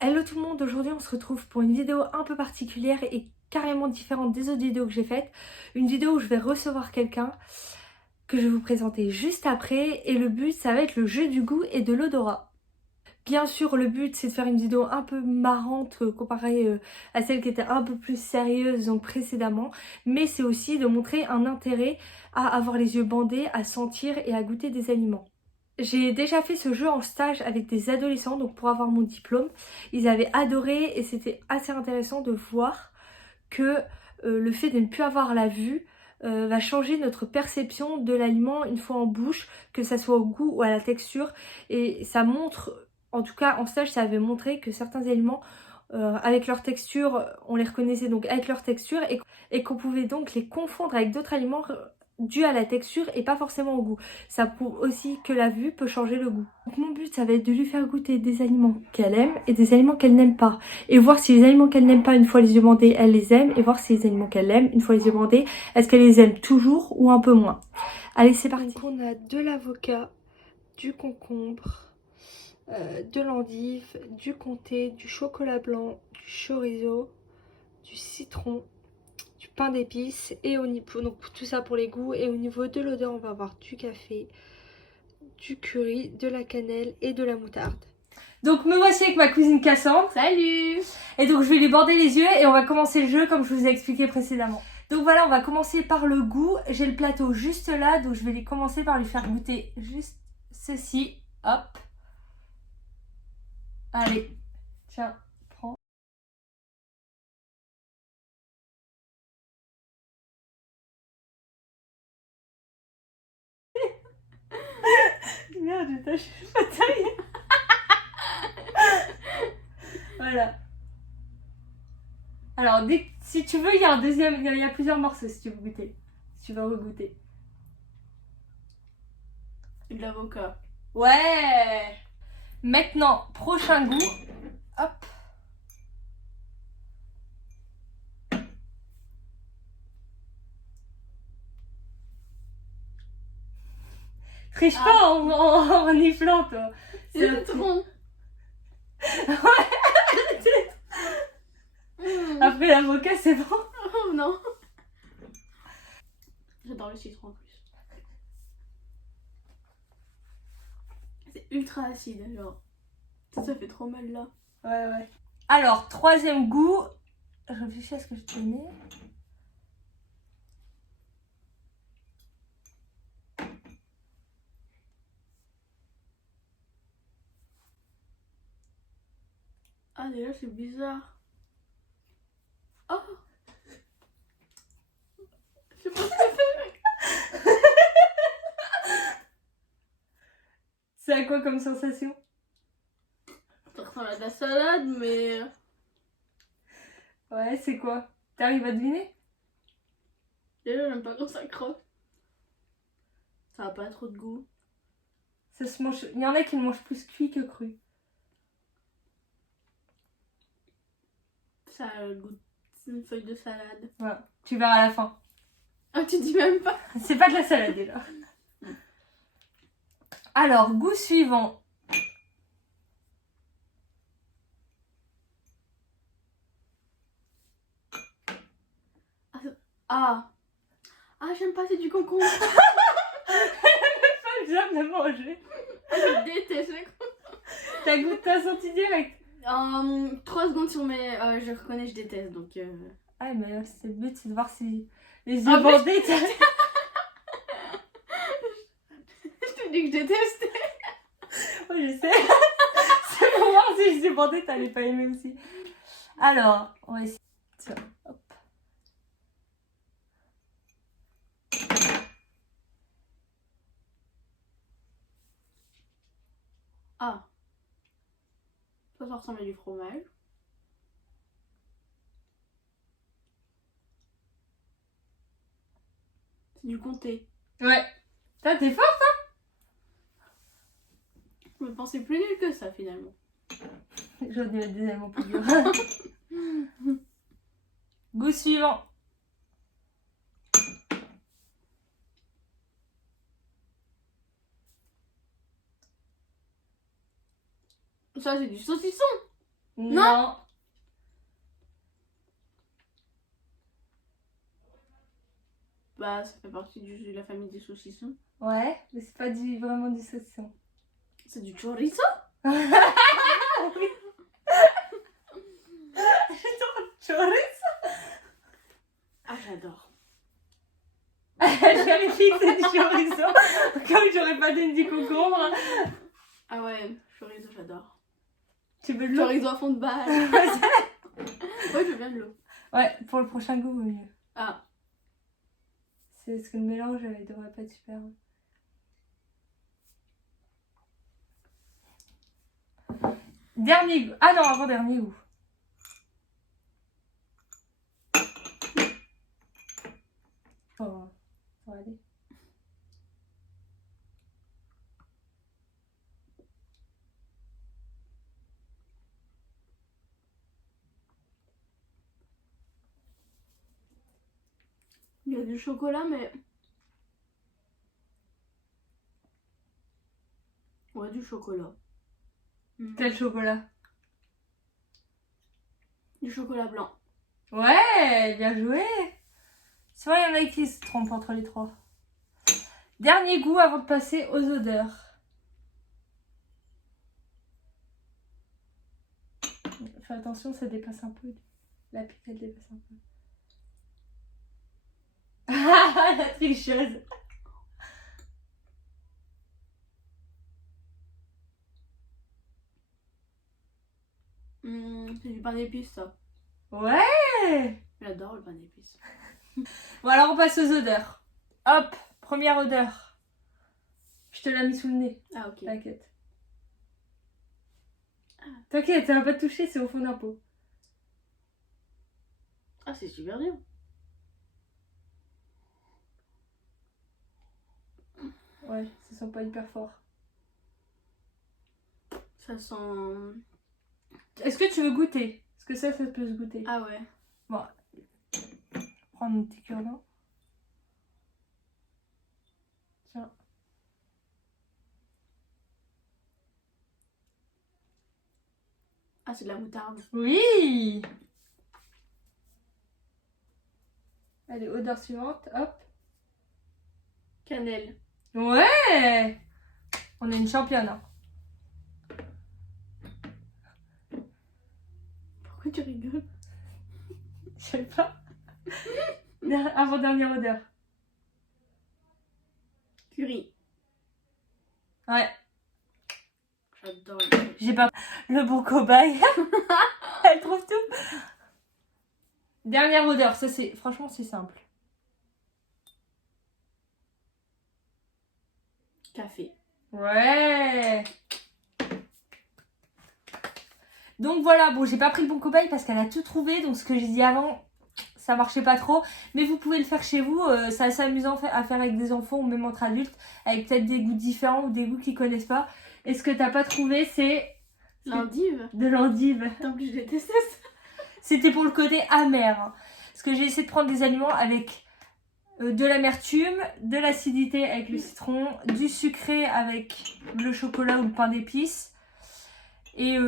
Hello tout le monde, aujourd'hui on se retrouve pour une vidéo un peu particulière et carrément différente des autres vidéos que j'ai faites. Une vidéo où je vais recevoir quelqu'un que je vais vous présenter juste après et le but ça va être le jeu du goût et de l'odorat. Bien sûr le but c'est de faire une vidéo un peu marrante comparée à celle qui était un peu plus sérieuse donc précédemment, mais c'est aussi de montrer un intérêt à avoir les yeux bandés, à sentir et à goûter des aliments. J'ai déjà fait ce jeu en stage avec des adolescents, donc pour avoir mon diplôme. Ils avaient adoré et c'était assez intéressant de voir que le fait de ne plus avoir la vue va changer notre perception de l'aliment une fois en bouche, que ça soit au goût ou à la texture. Et ça montre, en tout cas en stage, ça avait montré que certains aliments avec leur texture, on les reconnaissait donc avec leur texture et qu'on pouvait donc les confondre avec d'autres aliments dû à la texture et pas forcément au goût. Ça prouve aussi que la vue peut changer le goût. Donc mon but ça va être de lui faire goûter des aliments qu'elle aime et des aliments qu'elle n'aime pas. Et voir si les aliments qu'elle n'aime pas une fois les yeux bandés, elle les aime. Et voir si les aliments qu'elle aime une fois les yeux bandés, est-ce qu'elle les aime toujours ou un peu moins. Allez c'est parti. Donc on a de l'avocat, du concombre, de l'endive, du comté, du chocolat blanc, du chorizo, du citron, du pain d'épices et au niveau, donc tout ça pour les goûts. Et au niveau de l'odeur on va avoir du café, du curry, de la cannelle et de la moutarde. Donc me voici avec ma cousine Cassandre. Salut! Et donc je vais lui border les yeux et on va commencer le jeu comme je vous ai expliqué précédemment. Donc voilà, on va commencer par le goût. J'ai le plateau juste là, donc je vais commencer par lui faire goûter juste ceci. Hop. Allez, tiens, prends. Merde, j'ai taché ma taille. Voilà. Alors, si tu veux, il y a un deuxième, il y a plusieurs morceaux si tu veux goûter. Si tu veux regoûter. De l'avocat. Ouais! Maintenant, prochain goût. Hop. Triche pas en niflant, toi. C'est trop. Après l'avocat, c'est bon. Oh non. J'adore le citron en plus. C'est ultra acide, genre. Ça fait trop mal là. Ouais. Alors, troisième goût. Je réfléchis à ce que je te mets. Ah, déjà, c'est bizarre. Oh! Je sais pas ce que c'est. C'est à quoi comme sensation? Ça ressemble à de la salade, mais. Ouais, c'est quoi? T'arrives à deviner? Déjà, j'aime pas quand ça croque. Ça a pas trop de goût. Ça se mange. Il y en a qui le mangent plus cuit que cru. Ça a le goût d'une feuille de salade. Voilà, tu verras à la fin. Ah, tu dis même pas? C'est pas de la salade déjà. Alors, goût suivant. Ah! Ah, j'aime pas, c'est du concombre. Pas bien de manger. Je déteste le concombre. T'as senti direct. 3 secondes sur mes. Je reconnais, je déteste donc. Ah, mais c'est le but, c'est de voir si les yeux En plus, bandés. Je te dis que je déteste. Oui, je sais. C'est pour voir si les yeux bandés, t'allais pas aimer aussi. Alors, on va essayer. Tiens, hop. Ah. Ça ressemble à du fromage. C'est du comté. Ouais. T'es fort? Je me pensais plus nul que ça finalement. J'aurais dû mettre des éléments plus durs. Goût suivant. Ça, c'est du saucisson. Non. Bah, ça fait partie de la famille des saucissons. Ouais, mais c'est pas vraiment du saucisson. C'est du chorizo? Oui. Chorizo. Ah, j'adore. Je vérifie que c'est du chorizo. Comme j'aurais pas donné du concombre. Ah ouais, chorizo, j'adore. Tu veux de l'eau? Chorizo à fond de balle. Ouais, je veux bien de l'eau. Ouais, pour le prochain goût, vaut mieux. Ah. C'est parce que le mélange, il devrait pas être super. Dernier goût. Ah non, avant-dernier goût. Oh, ça va aller. Il y a du chocolat, mais... Ouais, du chocolat. Quel chocolat? Du chocolat blanc. Ouais, bien joué. C'est vrai, il y en a qui se trompent entre les trois. Dernier goût avant de passer aux odeurs. Fais attention, ça dépasse un peu. La pique, elle dépasse un peu. Ah, la tricheuse. C'est du pain d'épices, ça. Ouais. J'adore le pain d'épices. Bon, alors on passe aux odeurs. Hop, première odeur. Je te l'ai mis sous le nez. Ah, ok. T'inquiète. T'inquiète, ça va pas te toucher, c'est au fond d'un pot. Ah, c'est super dur. Ouais, ça sent pas hyper fort. Ça sent... Est-ce que tu veux goûter? Est-ce que ça peut se goûter? Ah ouais. Bon. Prends mon petit cure-dent. Tiens. Ah, c'est de la moutarde. Oui! Allez, odeur suivante, hop. Cannelle. Ouais! On est une championne. Hein. Pourquoi tu rigoles? Je sais pas. Avant-dernière odeur. Curry. Ouais. J'adore. J'ai pas le bon cobaye. Elle trouve tout. Dernière odeur, ça c'est franchement c'est simple. Café. Ouais. Donc voilà, bon j'ai pas pris le bon cobaye parce qu'elle a tout trouvé, donc ce que j'ai dit avant, ça marchait pas trop. Mais vous pouvez le faire chez vous, c'est assez amusant à faire avec des enfants ou même entre adultes, avec peut-être des goûts différents ou des goûts qu'ils connaissent pas. Et ce que t'as pas trouvé, c'est... L'endive. De l'endive. En plus, je détestais ça. C'était pour le côté amer. Hein. Parce que j'ai essayé de prendre des aliments avec de l'amertume, de l'acidité avec le citron, du sucré avec le chocolat ou le pain d'épices et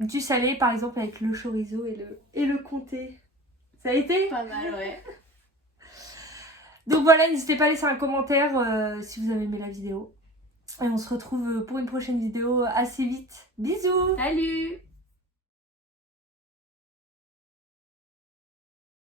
du salé par exemple avec le chorizo et le comté. Ça a été? Pas mal, ouais. Donc voilà, n'hésitez pas à laisser un commentaire si vous avez aimé la vidéo. Et on se retrouve pour une prochaine vidéo assez vite. Bisous! Salut!